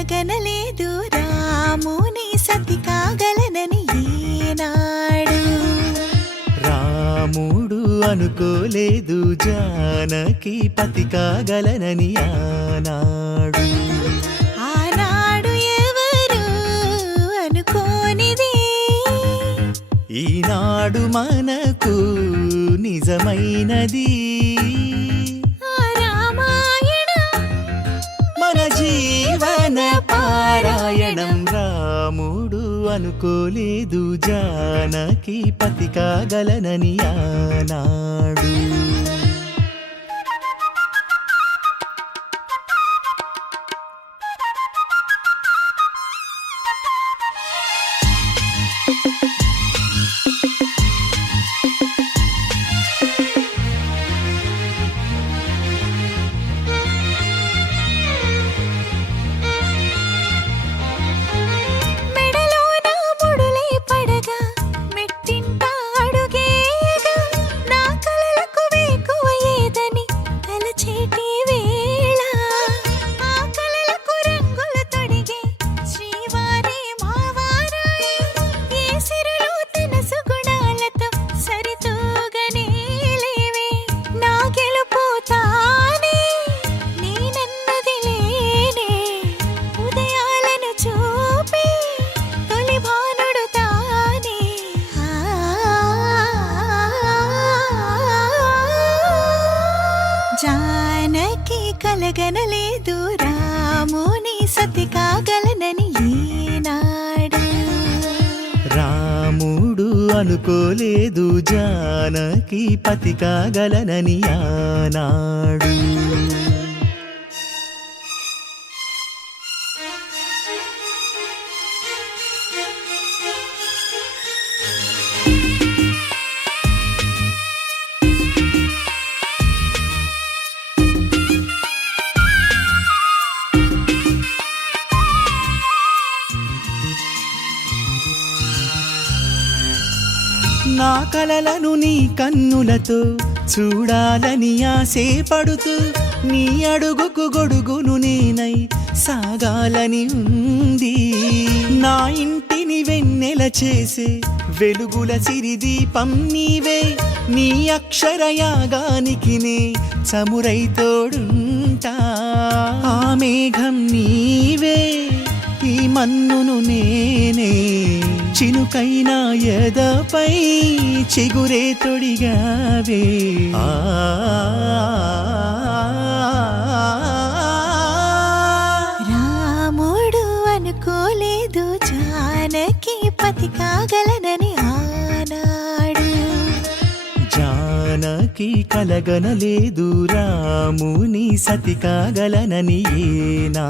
కలగనలేదు రాముని సతి కాగలనని ఏనాడు. రాముడు అనుకోలేదు జానకి పతి కాగలనని ఆనాడు. ఆనాడు ఎవరు అనుకోనిది ఈనాడు మనకు నిజమైనది. మన జీవన పారాయణం. రాముడు అనుకోలేదు జానకి పతి కాగలనని ఆనాడు. జానకి కలగనలేదు రాముని సతి కాగలనని ఈనాడు. రాముడు అనుకోలేదు జానకి పతి కాగలనని ఆనాడు. నా కలలను నీ కన్నులతో చూడాలని ఆశపడుతూ నీ అడుగుకు గొడుగును నేనై సాగాలని ఉంది. నా ఇంటిని వెన్నెల చేసే వెలుగుల సిరిదీపం నీవే. నీ అక్షరయాగానికి నే చమురై తోడుంటా. ఆ మేఘం నీవే, ఈ మన్నును నేనే. చినుకైనా ఎదపై చిగురే తొడిగావే. రాముడు అనుకోలేదు జానకి పతి కాగలనని ఆనాడు. జానకి కలగనలేదు రాముని సతి కాగలనని ఏనా